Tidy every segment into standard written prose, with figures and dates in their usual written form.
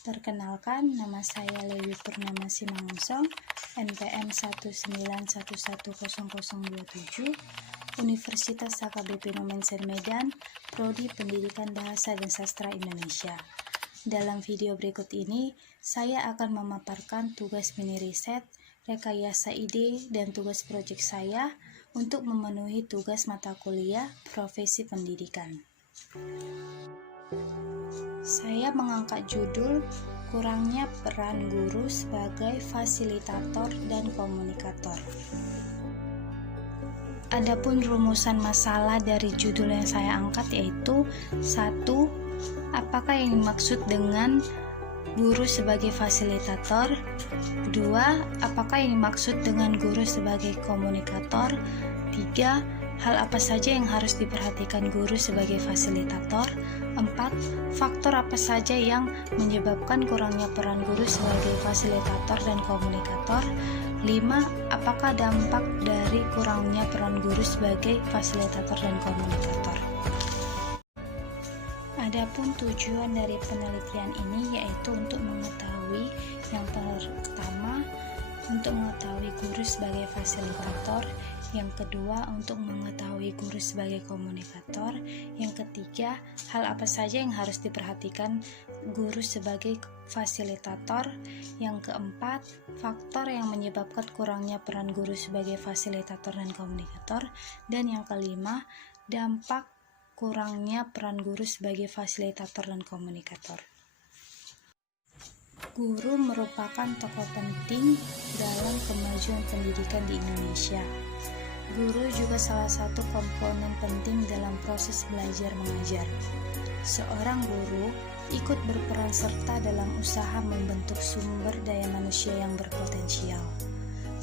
Perkenalkan, nama saya Lewi Purnama Simangunsong, NPM 191110027, Universitas HKBP Nomensen Medan, Prodi Pendidikan Bahasa dan Sastra Indonesia. Dalam video berikut ini, saya akan memaparkan tugas mini riset, rekayasa ide, dan tugas proyek saya untuk memenuhi tugas mata kuliah Profesi Pendidikan. Saya mengangkat judul kurangnya peran guru sebagai fasilitator dan komunikator. Adapun rumusan masalah dari judul yang saya angkat yaitu 1. Apakah yang dimaksud dengan guru sebagai fasilitator? 2. Apakah yang dimaksud dengan guru sebagai komunikator? 3. Hal apa saja yang harus diperhatikan guru sebagai fasilitator? 4. Faktor apa saja yang menyebabkan kurangnya peran guru sebagai fasilitator dan komunikator? 5. Apakah dampak dari kurangnya peran guru sebagai fasilitator dan komunikator? Adapun tujuan dari penelitian ini yaitu untuk mengetahui yang pertama, untuk mengetahui guru sebagai fasilitator, yang kedua untuk mengetahui guru sebagai komunikator, yang ketiga hal apa saja yang harus diperhatikan guru sebagai fasilitator, yang keempat faktor yang menyebabkan kurangnya peran guru sebagai fasilitator dan komunikator, dan yang kelima dampak kurangnya peran guru sebagai fasilitator dan komunikator. Guru merupakan tokoh penting dalam kemajuan pendidikan di Indonesia. Guru juga salah satu komponen penting dalam proses belajar mengajar. Seorang guru ikut berperan serta dalam usaha membentuk sumber daya manusia yang berpotensial.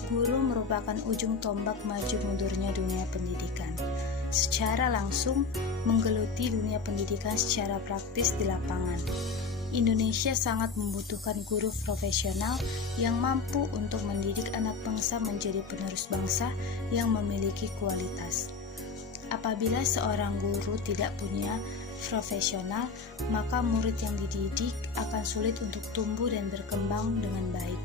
Guru merupakan ujung tombak maju mundurnya dunia pendidikan. Secara langsung menggeluti dunia pendidikan secara praktis di lapangan. Indonesia sangat membutuhkan guru profesional yang mampu untuk mendidik anak bangsa menjadi penerus bangsa yang memiliki kualitas. Apabila seorang guru tidak punya profesional, maka murid yang dididik akan sulit untuk tumbuh dan berkembang dengan baik.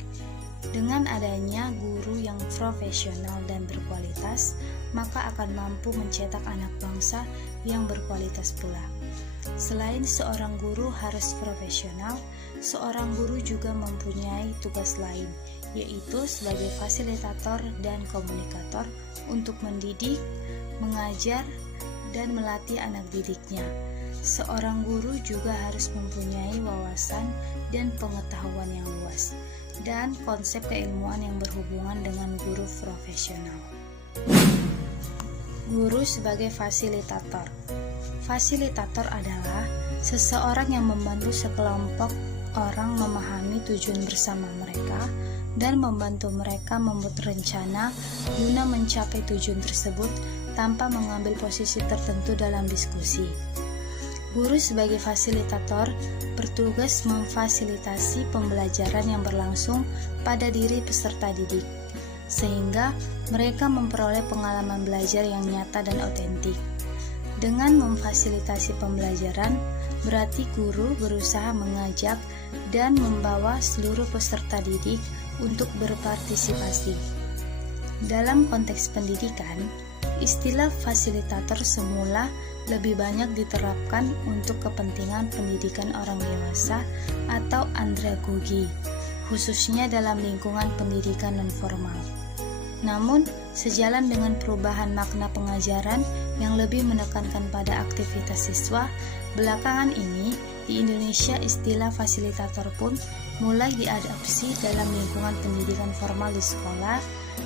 Dengan adanya guru yang profesional dan berkualitas, maka akan mampu mencetak anak bangsa yang berkualitas pula. Selain seorang guru harus profesional, seorang guru juga mempunyai tugas lain, yaitu sebagai fasilitator dan komunikator untuk mendidik, mengajar, dan melatih anak didiknya. Seorang guru juga harus mempunyai wawasan dan pengetahuan yang luas, dan konsep keilmuan yang berhubungan dengan guru profesional. Guru sebagai fasilitator. Fasilitator adalah seseorang yang membantu sekelompok orang memahami tujuan bersama mereka dan membantu mereka membuat rencana guna mencapai tujuan tersebut tanpa mengambil posisi tertentu dalam diskusi. Guru sebagai fasilitator bertugas memfasilitasi pembelajaran yang berlangsung pada diri peserta didik, sehingga mereka memperoleh pengalaman belajar yang nyata dan otentik. Dengan memfasilitasi pembelajaran, berarti guru berusaha mengajak dan membawa seluruh peserta didik untuk berpartisipasi. Dalam konteks pendidikan, istilah fasilitator semula lebih banyak diterapkan untuk kepentingan pendidikan orang dewasa atau andragogi, khususnya dalam lingkungan pendidikan non-formal. Namun, sejalan dengan perubahan makna pengajaran yang lebih menekankan pada aktivitas siswa, belakangan ini di Indonesia istilah fasilitator pun mulai diadopsi dalam lingkungan pendidikan formal di sekolah,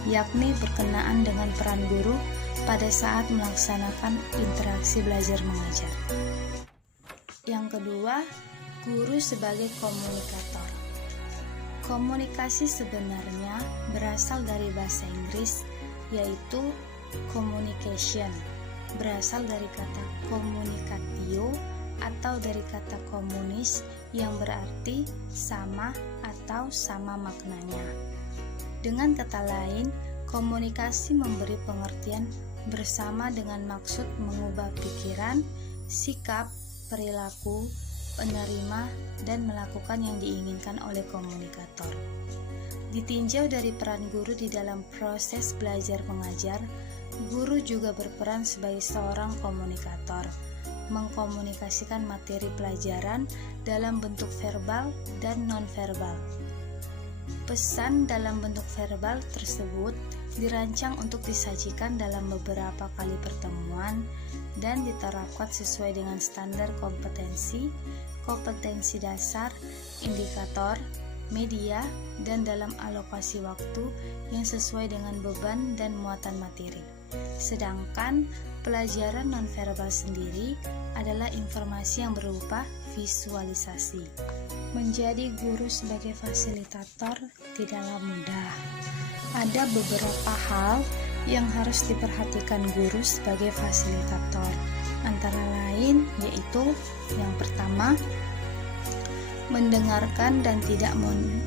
yakni berkenaan dengan peran guru pada saat melaksanakan interaksi belajar mengajar. Yang kedua, guru sebagai komunikator. Komunikasi sebenarnya berasal dari bahasa Inggris, yaitu communication, berasal dari kata communicatio atau dari kata komunis yang berarti sama atau sama maknanya. Dengan kata lain, komunikasi memberi pengertian bersama dengan maksud mengubah pikiran, sikap, perilaku, penerima, dan melakukan yang diinginkan oleh komunikator. Ditinjau dari peran guru di dalam proses belajar mengajar, guru juga berperan sebagai seorang komunikator, mengkomunikasikan materi pelajaran dalam bentuk verbal dan non-verbal. Pesan dalam bentuk verbal tersebut dirancang untuk disajikan dalam beberapa kali pertemuan dan diterapkan sesuai dengan standar kompetensi dasar, indikator, media, dan dalam alokasi waktu yang sesuai dengan beban dan muatan materi. Sedangkan pelajaran nonverbal sendiri adalah informasi yang berupa visualisasi. Menjadi guru sebagai fasilitator tidaklah mudah. Ada beberapa hal yang harus diperhatikan guru sebagai fasilitator. Antara lain yaitu yang pertama, mendengarkan dan tidak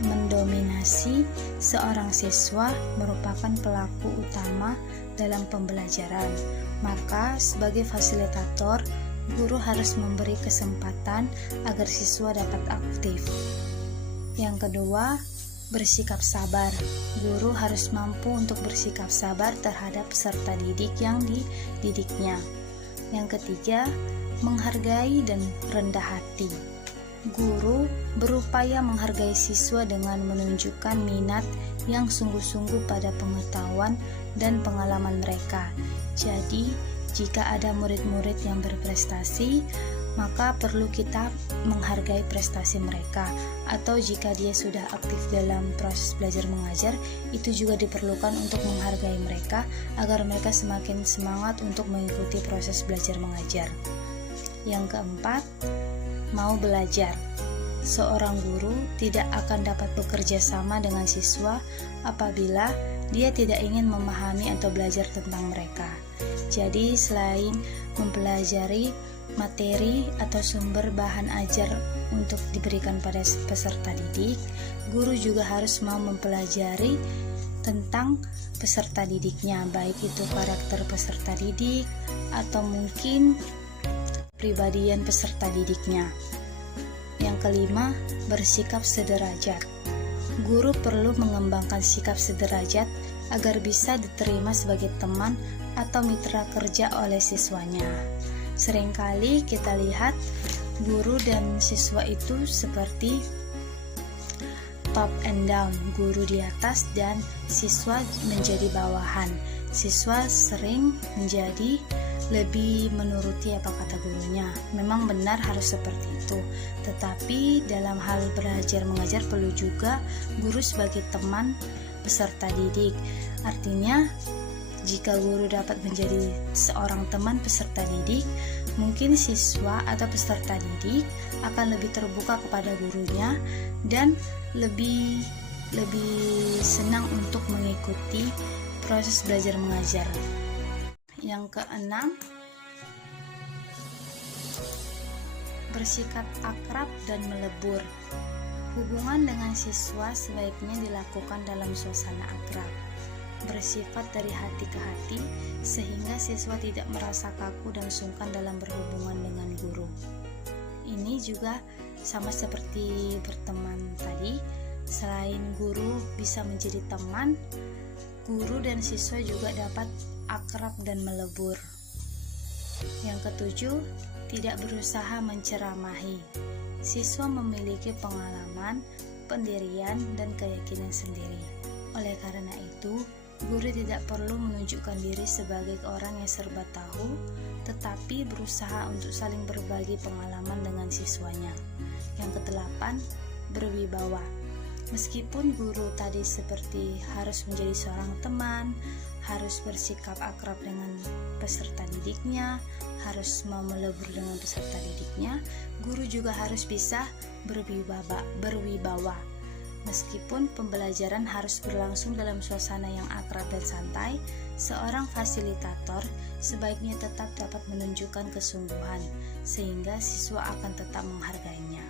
mendominasi seorang siswa merupakan pelaku utama dalam pembelajaran. Maka sebagai fasilitator, guru harus memberi kesempatan agar siswa dapat aktif. Yang kedua, bersikap sabar. Guru harus mampu untuk bersikap sabar terhadap peserta didik yang dididiknya. Yang ketiga, menghargai dan rendah hati. Guru berupaya menghargai siswa dengan menunjukkan minat yang sungguh-sungguh pada pengetahuan dan pengalaman mereka. Jadi, jika ada murid-murid yang berprestasi, maka perlu kita menghargai prestasi mereka. Atau jika dia sudah aktif dalam proses belajar mengajar, itu juga diperlukan untuk menghargai mereka agar mereka semakin semangat untuk mengikuti proses belajar mengajar. Yang keempat, mau belajar. Seorang guru tidak akan dapat bekerja sama dengan siswa apabila dia tidak ingin memahami atau belajar tentang mereka. Jadi, selain mempelajari materi atau sumber bahan ajar untuk diberikan pada peserta didik, guru juga harus mau mempelajari tentang peserta didiknya, baik itu karakter peserta didik atau mungkin kepribadian peserta didiknya. Yang kelima, bersikap sederajat. Guru perlu mengembangkan sikap sederajat agar bisa diterima sebagai teman atau mitra kerja oleh siswanya. Seringkali kita lihat guru dan siswa itu seperti top and down, guru di atas dan siswa menjadi bawahan. Siswa sering menjadi lebih menuruti apa kata gurunya. Memang benar harus seperti itu, tetapi dalam hal belajar mengajar perlu juga guru sebagai teman peserta didik. Artinya, jika guru dapat menjadi seorang teman peserta didik, mungkin siswa atau peserta didik akan lebih terbuka kepada gurunya dan lebih senang untuk mengikuti proses belajar mengajar. Yang keenam, bersikap akrab dan melebur. Hubungan dengan siswa sebaiknya dilakukan dalam suasana akrab, bersifat dari hati ke hati, sehingga siswa tidak merasa kaku dan sungkan dalam berhubungan dengan guru. Ini juga sama seperti berteman tadi. Selain guru bisa menjadi teman, guru dan siswa juga dapat akrab dan melebur. Yang ketujuh, tidak berusaha menceramahi. Siswa memiliki pengalaman, pendirian, dan keyakinan sendiri. Oleh karena itu, guru tidak perlu menunjukkan diri sebagai orang yang serba tahu, tetapi berusaha untuk saling berbagi pengalaman dengan siswanya. Yang kedelapan, berwibawa. Meskipun guru tadi seperti harus menjadi seorang teman, harus bersikap akrab dengan peserta didiknya, harus mau melebur dengan peserta didiknya, guru juga harus bisa berwibawa. Meskipun pembelajaran harus berlangsung dalam suasana yang akrab dan santai, seorang fasilitator sebaiknya tetap dapat menunjukkan kesungguhan, sehingga siswa akan tetap menghargainya.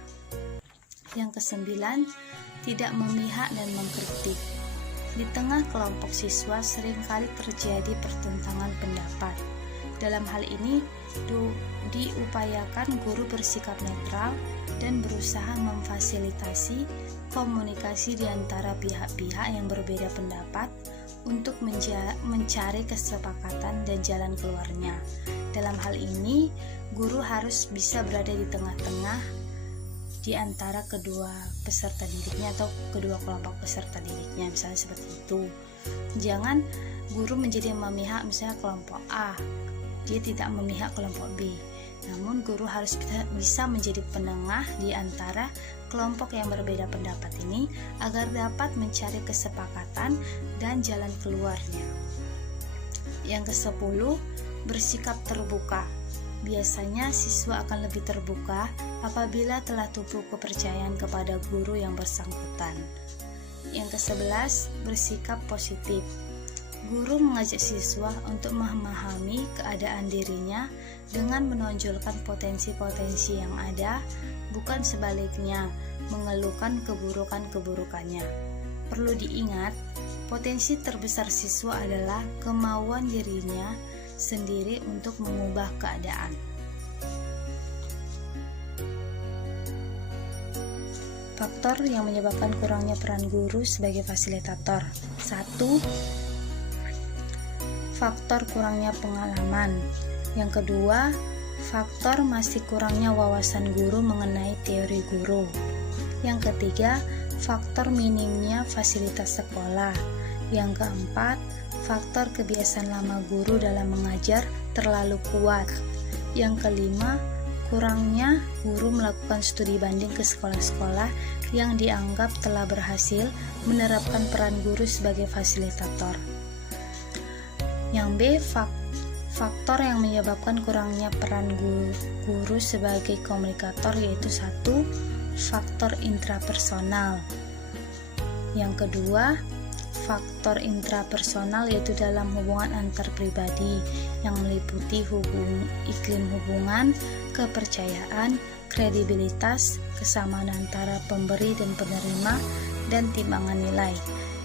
Yang kesembilan, tidak memihak dan mengkritik. Di tengah kelompok siswa seringkali terjadi pertentangan pendapat. Dalam hal ini, diupayakan guru bersikap netral dan berusaha memfasilitasi komunikasi di antara pihak-pihak yang berbeda pendapat untuk mencari kesepakatan dan jalan keluarnya. Dalam hal ini, guru harus bisa berada di tengah-tengah di antara kedua peserta didiknya atau kedua kelompok peserta didiknya, misalnya seperti itu. Jangan guru menjadi memihak misalnya kelompok A, dia tidak memihak kelompok B. Namun guru harus bisa menjadi penengah di antara kelompok yang berbeda pendapat ini agar dapat mencari kesepakatan dan jalan keluarnya. Yang ke-10, bersikap terbuka. Biasanya siswa akan lebih terbuka apabila telah tumbuh kepercayaan kepada guru yang bersangkutan. Yang ke-11, bersikap positif. Guru mengajak siswa untuk memahami keadaan dirinya dengan menonjolkan potensi-potensi yang ada, bukan sebaliknya mengeluhkan keburukan-keburukannya. Perlu diingat, potensi terbesar siswa adalah kemauan dirinya sendiri untuk mengubah keadaan. Faktor yang menyebabkan kurangnya peran guru sebagai fasilitator. 1. Faktor kurangnya pengalaman. Yang kedua, faktor masih kurangnya wawasan guru mengenai teori guru. Yang ketiga, faktor minimnya fasilitas sekolah. Yang keempat, faktor kebiasaan lama guru dalam mengajar terlalu kuat. Yang kelima, kurangnya guru melakukan studi banding ke sekolah-sekolah yang dianggap telah berhasil menerapkan peran guru sebagai fasilitator. Yang B, faktor yang menyebabkan kurangnya peran guru sebagai komunikator, yaitu 1. Faktor intrapersonal. Yang kedua, faktor intrapersonal yaitu dalam hubungan antar pribadi yang meliputi iklim hubungan, kepercayaan, kredibilitas, kesamaan antara pemberi dan penerima, dan timbangan nilai.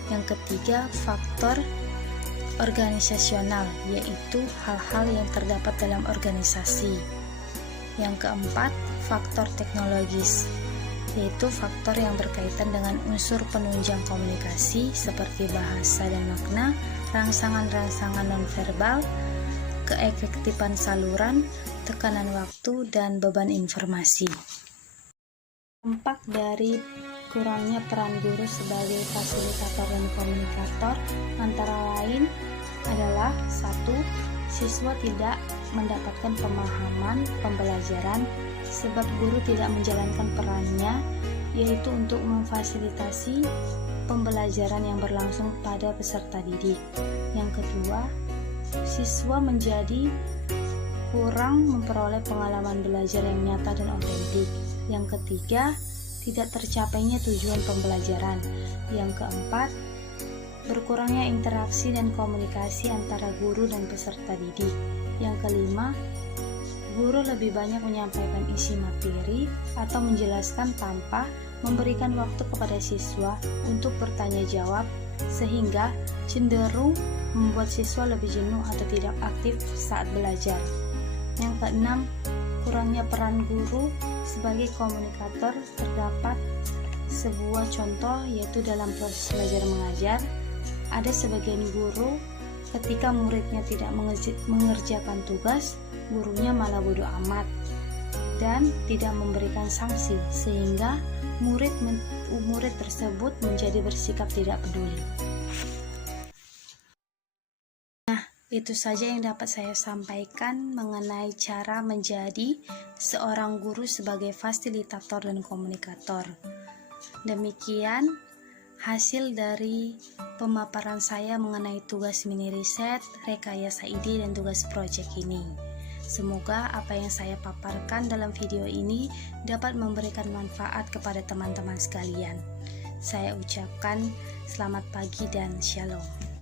Yang ketiga, faktor organisasional, yaitu hal-hal yang terdapat dalam organisasi. Yang keempat, faktor teknologis, yaitu faktor yang berkaitan dengan unsur penunjang komunikasi seperti bahasa dan makna, rangsangan-rangsangan nonverbal, keefektifan saluran, tekanan waktu, dan beban informasi. Dampak dari kurangnya peran guru sebagai fasilitator dan komunikator antara lain adalah 1. Siswa tidak mendapatkan pemahaman pembelajaran sebab guru tidak menjalankan perannya, yaitu untuk memfasilitasi pembelajaran yang berlangsung pada peserta didik. Yang kedua, siswa menjadi kurang memperoleh pengalaman belajar yang nyata dan otentik. Yang ketiga, tidak tercapainya tujuan pembelajaran. Yang keempat, berkurangnya interaksi dan komunikasi antara guru dan peserta didik. Yang kelima, guru lebih banyak menyampaikan isi materi atau menjelaskan tanpa memberikan waktu kepada siswa untuk bertanya jawab, sehingga cenderung membuat siswa lebih jenuh atau tidak aktif saat belajar. Yang keenam, kurangnya peran guru sebagai komunikator. Terdapat sebuah contoh, yaitu dalam proses belajar mengajar, ada sebagian guru ketika muridnya tidak mengerjakan tugas, gurunya malah bodoh amat dan tidak memberikan sanksi, sehingga murid tersebut menjadi bersikap tidak peduli. Itu saja yang dapat saya sampaikan mengenai cara menjadi seorang guru sebagai fasilitator dan komunikator. Demikian hasil dari pemaparan saya mengenai tugas mini riset, rekayasa ide, dan tugas proyek ini. Semoga apa yang saya paparkan dalam video ini dapat memberikan manfaat kepada teman-teman sekalian. Saya ucapkan selamat pagi dan shalom.